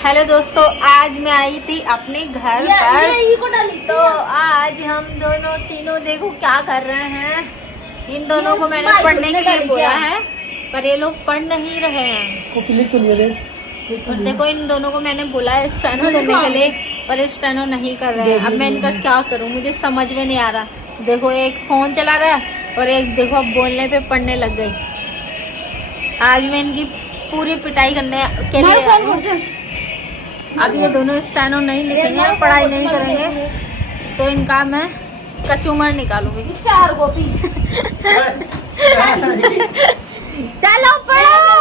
Hello दोस्तों, आज मैं आई थी अपने घर पर। तो आज हम दोनों तीनों देखो क्या कर रहे हैं। इन दोनों को मैंने पढ़ने के लिए बोला है पर ये लोग पढ़ नहीं रहे हैं। और देखो इन दोनों को मैंने बोला है स्टेनो देने के लिए पर स्टेनो नहीं कर रहे हैं। अब मैं इनका क्या करूं, मुझे समझ में नहीं आ रहा। देखो एक फोन चला रहा है और एक देखो अब बोलने पे पढ़ने लग गई। आज मैं इनकी पूरी पिटाई करने के लिए आई हूं। अब ये दोनों स्टेनो नहीं लिखेंगे, पढ़ाई नहीं करेंगे तो इनका मैं कचूमर निकालूंगी। 4 कॉपी चलो पढ़ो।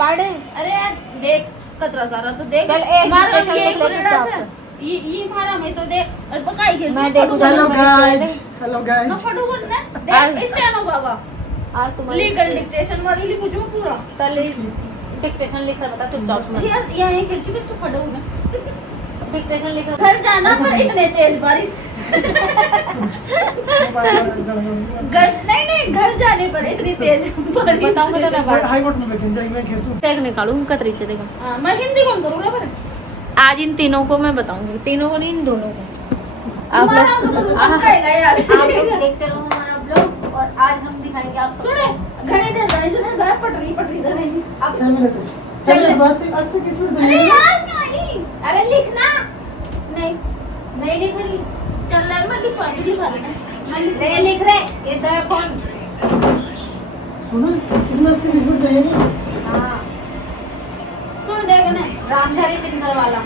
पढ़े। अरे यार देख कतरा सारा तो देख। चल एक ये मारा मैं तो देख और पकाई के मैं देखूं। हेलो गाइस मैं पढ़ूंगा ना। देख स्टेनो बाबा आज तुम लीगल डिक्टेशन वाली लिख मुझे पूरा कल डिक्टेशन लिख रहा। बता चुपचाप सुन यार। ये खिड़की पे तो पढ़ो ना। डिक्टेशन लिख रहा। घर जाना पर इतने तेज बारिश। नहीं घर जाने पर इतनी तेज बारिश। बताऊंगा तो मैं हाई कोर्ट में बैठ जाएंगे। मैं खेल टैग निकालूं का तरीके से। हां मैं हिंदी कौन करूंगा फिर। आज इन तीनों को मैं बताऊंगी। तीनों को नहीं, इन दोनों को। आप कहेगा यार। आप देखते रहो हमारा ब्लॉग और आज हम दिखाएंगे। आप सुने घड़ी दे रहे सुने भाई पटरी रहेंगी। आप चल बस 80 की स्पीड से। अरे यार नहीं, अरे लिखना नहीं लिख रही। चल ले मैं लिखवा मैं लिख रहे इधर कौन सुनो इसमें 80 की स्पीड चाहिए। हां सुन देगा ना रामधारी दिनकर वाला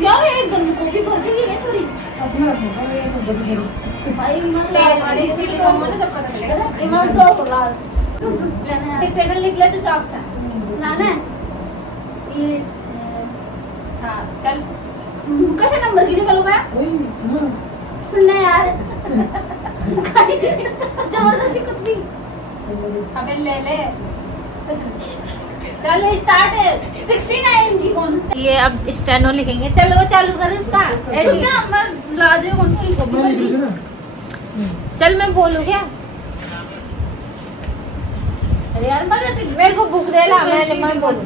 यार। एक गन को भी भर देंगे ये थोड़ी अपना ये तो बड़ी भाई मतलब वाली स्पीड को मुझे तब पता चलेगा ना। इमोट तो खुला डिक्टेशन लिख ले चुपचाप से ना ये। हाँ चल कैसे नंबर की निकालूं मैं। सुनना यार जबरदस्ती कुछ भी अबे ले चल स्टार्ट है। 69 की कौन सी ये अब स्टेनो लिखेंगे। चलो वो चालू कर इसका। क्या मैं ला दे कौन सी कॉपी। चल मैं बोलूं क्या। अरे यार मेरे को बुक दे ला। मैं बोलूं।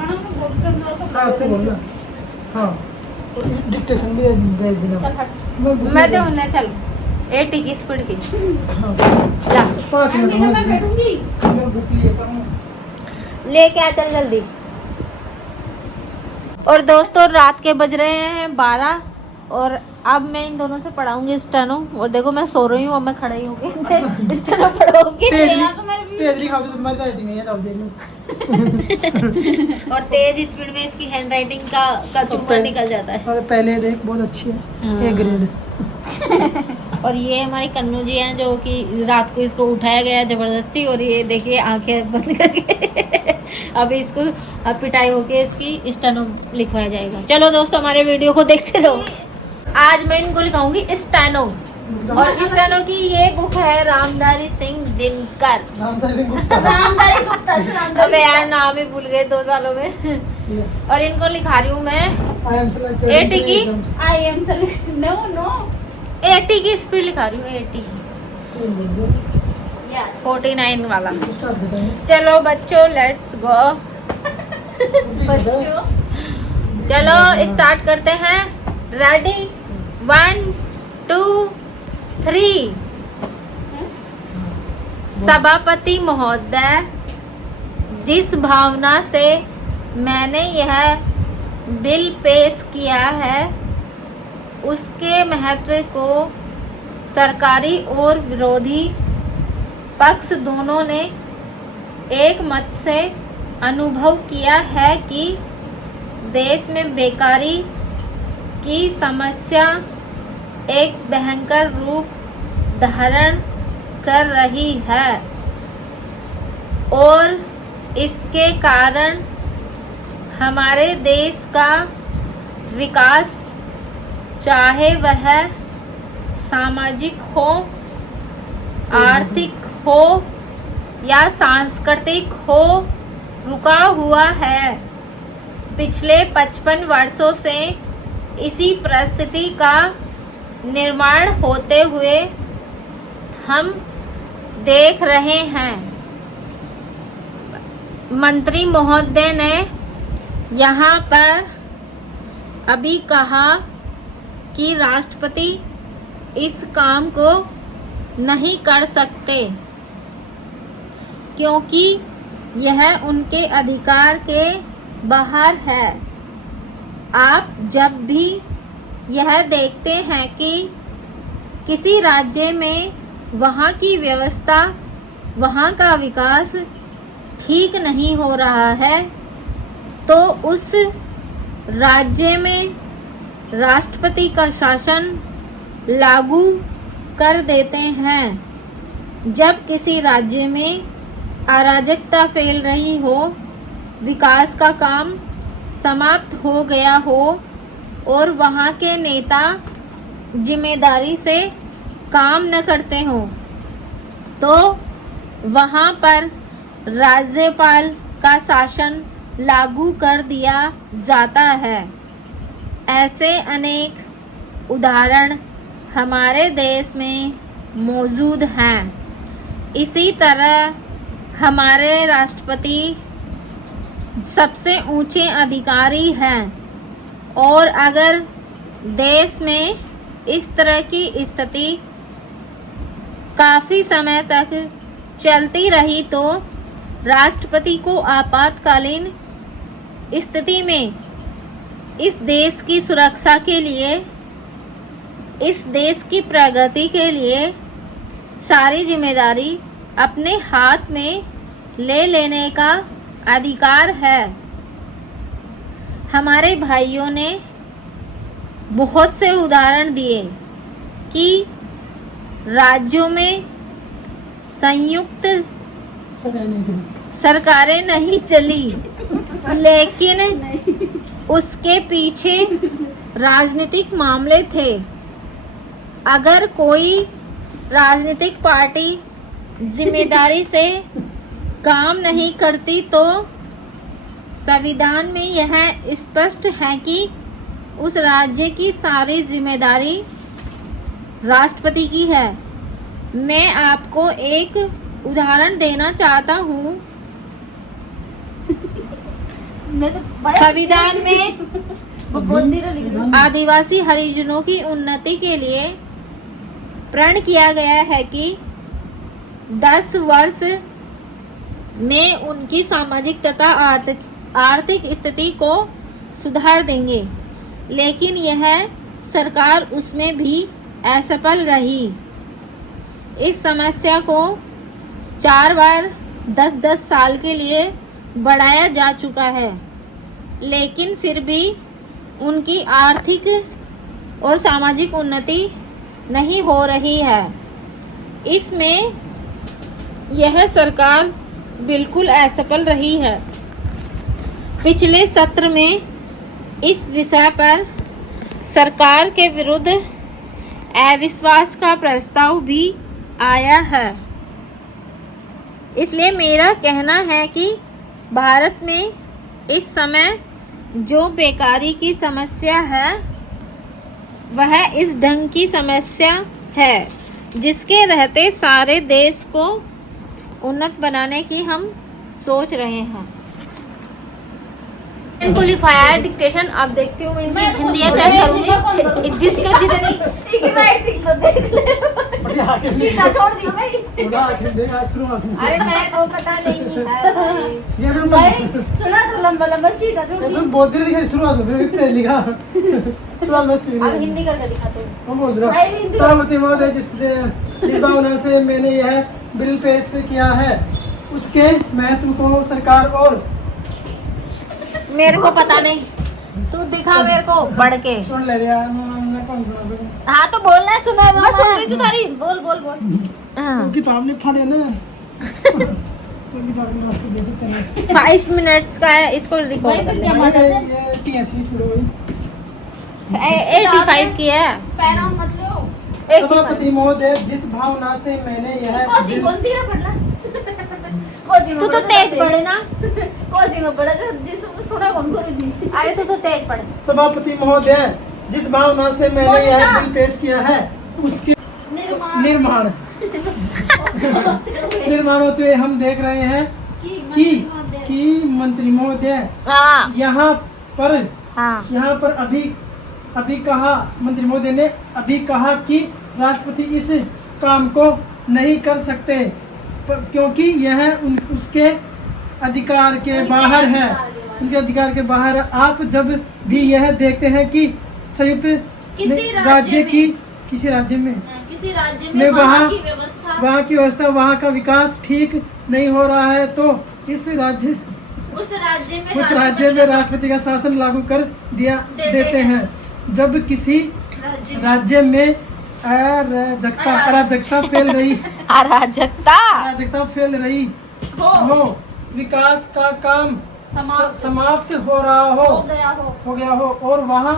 हां डिक्टेशन भी दे देना। मैं दूं ना। चल 80 की स्पीड की। ला 5 मिनट में बैठूंगी। मैं बुक लिए करूं लेके आ। चल जल्दी। और दोस्तों रात के बज रहे हैं 12 और अब मैं इन दोनों से पढ़ाऊंगी स्टेनो। और देखो मैं सो रही हूँ। अब मैं खड़ा ही होके स्टेनो पढ़ाऊंगी। तेज लिखाओ तो तुम्हारी राइटिंग है तब देखो। और तेज स्पीड में इसकी हैंड राइटिंग का कचूमर निकल जाता है। और पहले देख बहुत अच्छी है। A grade. और ये हमारी कन्नू जी हैं जो कि रात को इसको उठाया गया जबरदस्ती। और ये देखिए आंखें बंद करके अभी इसको अब पिटाई होके इसकी स्टेनो लिखवाया जाएगा। चलो दोस्तों हमारे वीडियो को देखते रहो। आज मैं इनको लिखाऊंगी स्टेनो। और स्टेनो की ये बुक है रामधारी सिंह दिनकर। रामधारी गुप्ता। अबे यार नाम ही भूल गए 2 सालों में। और इनको लिखा रही हूँ मैं 80 की। आई एम नो 80 की स्पीड लिखा रही हूँ। 80 49 वाला। चलो बच्चों लेट्स गो। बच्चों चलो स्टार्ट करते हैं। रेडी 1 2 3। सभापति महोदय, जिस भावना से मैंने यह बिल पेश किया है उसके महत्व को सरकारी और विरोधी पक्ष दोनों ने एक मत से अनुभव किया है कि देश में बेकारी की समस्या एक भयंकर रूप धारण कर रही है और इसके कारण हमारे देश का विकास चाहे वह सामाजिक हो, आर्थिक हो या सांस्कृतिक हो, रुका हुआ है। पिछले 55 वर्षों से इसी परिस्थिति का निर्माण होते हुए हम देख रहे हैं। मंत्री महोदय ने यहाँ पर अभी कहा कि राष्ट्रपति इस काम को नहीं कर सकते क्योंकि यह उनके अधिकार के बाहर है। आप जब भी यह देखते हैं कि किसी राज्य में वहाँ की व्यवस्था, वहाँ का विकास ठीक नहीं हो रहा है तो उस राज्य में राष्ट्रपति का शासन लागू कर देते हैं। जब किसी राज्य में अराजकता फैल रही हो, विकास का काम समाप्त हो गया हो और वहाँ के नेता जिम्मेदारी से काम न करते हो तो वहाँ पर राज्यपाल का शासन लागू कर दिया जाता है। ऐसे अनेक उदाहरण हमारे देश में मौजूद हैं। इसी तरह हमारे राष्ट्रपति सबसे ऊंचे अधिकारी हैं और अगर देश में इस तरह की स्थिति काफ़ी समय तक चलती रही तो राष्ट्रपति को आपातकालीन स्थिति में इस देश की सुरक्षा के लिए, इस देश की प्रगति के लिए सारी जिम्मेदारी अपने हाथ में ले लेने का अधिकार है। हमारे भाइयों ने बहुत से उदाहरण दिए कि राज्यों में संयुक्त सरकारें नहीं चली लेकिन उसके पीछे राजनीतिक मामले थे। अगर कोई राजनीतिक पार्टी जिम्मेदारी से काम नहीं करती तो संविधान में यह स्पष्ट है कि उस राज्य की सारी जिम्मेदारी राष्ट्रपति की है। मैं आपको एक उदाहरण देना चाहता हूँ। संविधान में आदिवासी हरिजनों की उन्नति के लिए प्रण किया गया है कि 10 वर्ष में उनकी सामाजिक तथा आर्थिक स्थिति को सुधार देंगे, लेकिन यह सरकार उसमें भी असफल रही। इस समस्या को 4 बार 10-10 साल के लिए बढ़ाया जा चुका है, लेकिन फिर भी उनकी आर्थिक और सामाजिक उन्नति नहीं हो रही है। इसमें यह सरकार बिल्कुल असफल रही है। पिछले सत्र में इस विषय पर सरकार के विरुद्ध अविश्वास का प्रस्ताव भी आया है। इसलिए मेरा कहना है कि भारत में इस समय जो बेकारी की समस्या है वह इस ढंग की समस्या है जिसके रहते सारे देश को उन्नत बनाने की हम सोच रहे हैं। इनको लिखाया है डिक्टेशन। अब देखती हूँ इनकी हिंदी चेक करूंगी जिसका जितनी चीटा छोड़ दियो भाई। अरे मैं को पता नहीं है भाई। सुना तो लंबा लंबा चीटा छोड़ दियो। बहुत देर की शुरुआत में इतने लिखा शुरुआत में। अब हिंदी करके दिखाते हैं। हम बोल रहा हूं सहमति महोदय जिस भावना से मैंने यह बिल पेश किया है उसके महत्व को सरकार और मेरे को पता नहीं, तू दिखा मेरे को पढ़ के। सुन ले रहा मैं कौन सुना। हाँ तो बोलना है, सुना मैं सुन रही हूँ तारी। बोल बोल बोल। किताब ने फाड़े ना 5 मिनट्स का है, इसको रिकॉर्ड कर लें। 85 की है। पैरा मत लो। सभापति महोदय जिस भावना से मैंने यह तू तो तेज पढ़े ना। कोचिंग में पढ़ा जिस सुना कौन गुरुजी। अरे तू तो तेज पढ़े। सभापति महोदय जिस भावना से मैंने यह बिल पेश किया है उसकी निर्माण होते हुए हम देख रहे हैं कि कि मंत्री महोदय हाँ यहाँ पर हाँ अभी कहा, मंत्री महोदय ने अभी कहा कि राष्ट्रपति इस काम को नहीं कर सकते क्योंकि यह उसके अधिकार के बाहर है, उनके अधिकार के बाहर है। आप जब भी यह देखते हैं कि संयुक्त राज्य की किसी राज्य में वहाँ की व्यवस्था, वहाँ का विकास ठीक नहीं हो रहा है तो उस राज्य में राष्ट्रपति का शासन लागू कर देते हैं। जब किसी राज्य में अराजकता फैल रही हो, विकास का काम समाप्त हो गया हो और वहाँ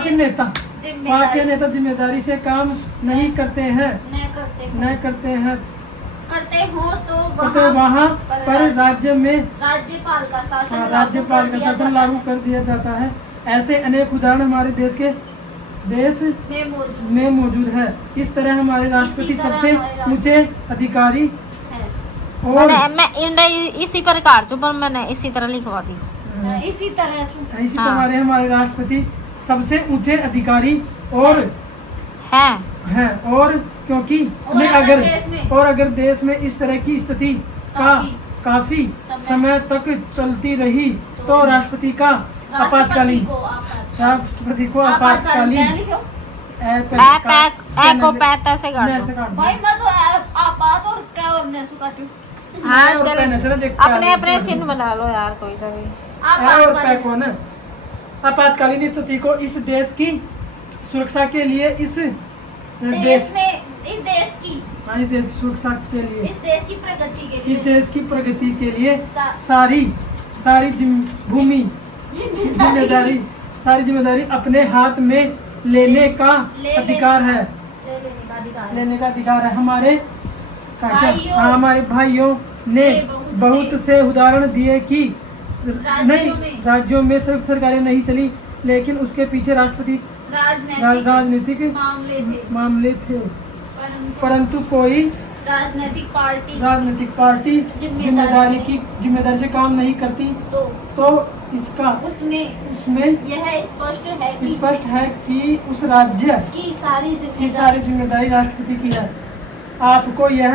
के नेता जिम्मेदारी से काम नहीं करते हैं करते हो तो वहाँ पर राज्यपाल का शासन लागू कर दिया जाता है। ऐसे अनेक उदाहरण हमारे देश में मौजूद है। इस तरह हमारे राष्ट्रपति सबसे ऊंचे अधिकारी और मैं इसी प्रकार पर मैंने इसी तरह लिखवा दी। इसी तरह हमारे राष्ट्रपति सबसे ऊंचे अधिकारी और हैं और क्योंकि अगर देश में इस तरह की स्थिति काफी समय तक चलती रही तो राष्ट्रपति को आपातकालीन हाँ चलो अपने चिन्ह बना लो यार कोई सा भी। आपातकालीन स्थिति को इस देश की सुरक्षा के लिए इस देश की सुरक्षा के लिए इस देश की प्रगति के लिए सारी जिम्मेदारी अपने हाथ में लेने का अधिकार है। हमारे भाइयों ने बहुत से उदाहरण दिए कि राज्यों में संयुक्त सरकारें नहीं चली, लेकिन उसके पीछे राष्ट्रपति राजनीतिक मामले थे, परंतु कोई राजनीतिक पार्टी जिम्मेदारी से काम नहीं करती तो इसका उसमें यह स्पष्ट है कि उस राज्य की सारी जिम्मेदारी राष्ट्रपति की है। आपको यह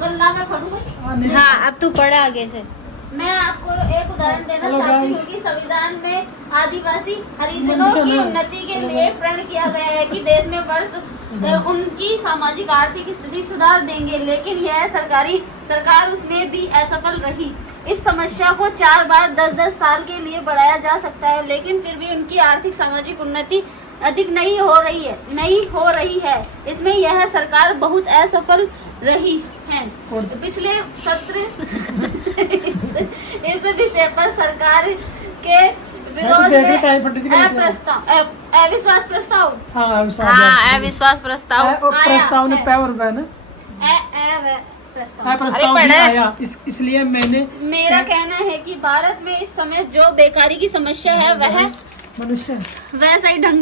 गल्ला में पढ़ूंगी। हाँ अब तू पढ़ आगे से। मैं आपको एक उदाहरण देना चाहती हूँ कि संविधान में आदिवासी हरिजनों की उन्नति के लिए प्रण किया गया है कि देश में वर्ष उनकी सामाजिक आर्थिक स्थिति सुधार देंगे, लेकिन यह सरकार उसमें भी असफल रही। इस समस्या को 4 बार 10-10 साल के लिए बढ़ाया जा सकता है, लेकिन फिर भी उनकी आर्थिक सामाजिक उन्नति अधिक नहीं हो रही है। इसमें यह सरकार बहुत असफल रही है। पिछले सत्र इस विषय पर सरकार के विरोध में अविश्वास प्रस्ताव आया। इसलिए मेरा कहना है कि भारत में इस समय जो बेकारी की समस्या है वह वैसा ही ढंग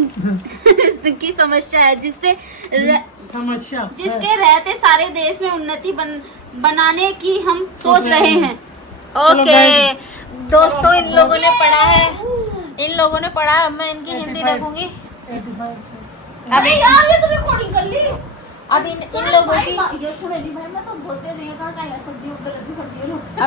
की समस्या है जिसके रहते सारे देश में उन्नति बनाने की हम सोच रहे हैं। ओके दोस्तों, इन लोगों ने पढ़ा है, मैं इनकी हिंदी देखूंगी। अरे यार ये तो रिकॉर्डिंग कर ली। अब इन लोगों की ये सुने नहीं भाई, मैं तो बोलते नहीं है, कहाँ गलत भी